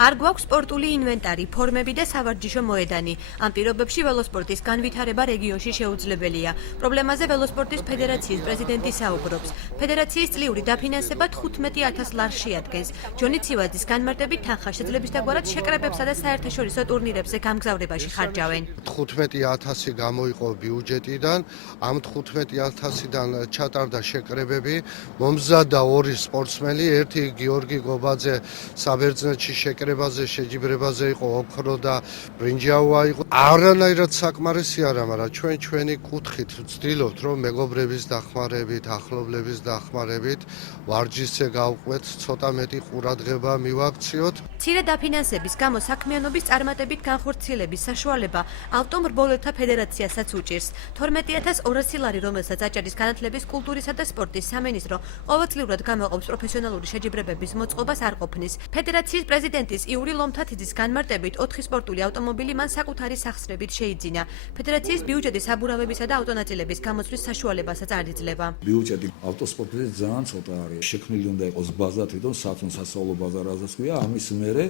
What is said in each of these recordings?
არ გვაქვს სპორტული ინვენტარი, ფორმები და სავარჯიშო მოედანი. ამ პირობებში ველოსპორტის განვითარება რეგიონში შეუძლებელია. პრობლემაზე ველოსპორტის ფედერაციის პრეზიდენტი საუბრობს. ფედერაციის წლიური დაფინანსება 15,000 ლარს შეადგენს. ჯონი ცივაძის განმარტებით თანხა შეძლებისდაგვარად შეკრებებსა და საერთაშორისო ტურნირებზე გამგზავრებაში ხარჯავენ. 15,000 გამოიყო ბიუჯეტიდან, ამ 15,000-დან ჩატარდა შეკრებები, მომზადდა 2 სპორტსმენი, ერთი გიორგი გობაძე საბერძნეთში შეკრებაზე შეჯიბრებაზე იყო ოქრო და ბრინჯაოა იყო. არანაირად საკმარისი არა, მაგრამ ჩვენი კუთხით ვცდილობთ, რომ მეგობრების დახმარებით, ახლობლების დახმარებით ვარჯიშზე გავყვეთ, ცოტა მეტი ყურადღება მივაქციოთ. მცირე დაფინანსების გამო საქმიანობის წარმატებით განხორციელების საშუალება ავტომრბოლელთა ფედერაციასაც უჭირს. 12,200 ლარი, რომელსაც აჭარის განათლების, კულტურისა და სპორტის სამინისტრო ყოველწლიურად გამოყოფს პროფესიონალური შეჯიბრებების მოწყობას არ ყოფნის. ფედერაციის პრეზიდენტის იური ლომთათიძის განმარტებით 4 სპორტული ავტომობილი მან საკუთარი სახსრებით შეიძინა. ფედერაციის ბიუჯეტი საბურავებისა და ავტონაწილების გამოცვლის საშუალებასაც არ იძლევა. ბიუჯეტი ავტოსპორტზე ძალიან ცოტა არის. შექმნილი უნდა იყოს ბაზა თვითონ სასწავლო ბაზა რაზეც ქვია, ამის მერე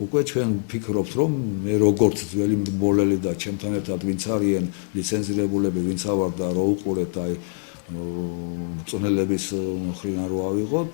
უკვე ჩვენ ვფიქრობთ, რომ მე როგორც ძველი მრბოლელი და ჩემთან ერთად ვინც არიან ლიცენზირებულები, ვინც ავარ და რო უყურებთ აი მწვრთნელების მხრიდან რო ავიღოთ,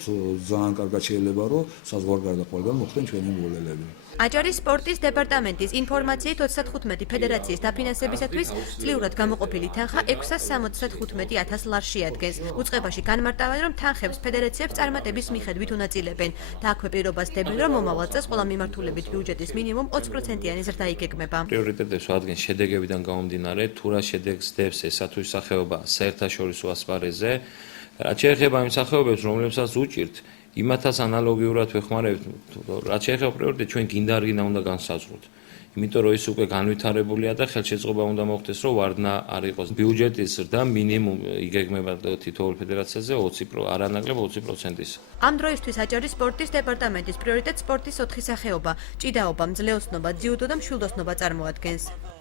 ძალიან კარგად შეიძლება რომ საზღვარგარეთ ყველგან მოხდნენ ჩვენი მრბოლელები. აჭარის სპორტის დეპარტამენტის ინფორმაციით 25 ფედერაციის დაფინანსებისათვის წლიურად გამოყოფილი თანხა 675,000 ლარს შეადგენს. უწყებაში განმარტავენ, რომ თანხებს ფედერაციებს წარმატების მიხედვით უნაწილებენ და აქვე პირობას დებენ, რომ მომავალ წელს ყველა მიმართულებით ბიუჯეტის მინიმუმ 20%-იანი ზრდა იგეგმება. პრიორიტეტებს ვადგენს შედეგებიდან გამომდინარე, თუ რა შედეგს დებს ესა თუ ის სახეობა საერთაშორისო ასპარეზზე, რაც შეეხება იმ სახეობებს, რომლებსაც უჭირთ, იმათაც ანალოგიურად ვეხმარებთ, რაც შეეხება პრიორიტეტს, ჩვენ გინდა უნდა განსაზღვროთ. იმიტომ რომ ის უკვე განვითარებულია და ხელშეწყობა უნდა მოხდეს, რომ ვარდნა არ იყოს. ბიუჯეტის ზრდა მინიმუმ იგეგმება თითოეულ ფედერაციაზე 20%, არანაკლებ 20%-ის. ამ დროისთვის აჭარის სპორტის დეპარტამენტის პრიორიტეტს სპორტის 4 სახეობა: ჭიდაობა, მძლეოსნობა, ძიუდო და მშვილდოსნობა წარმოადგენს.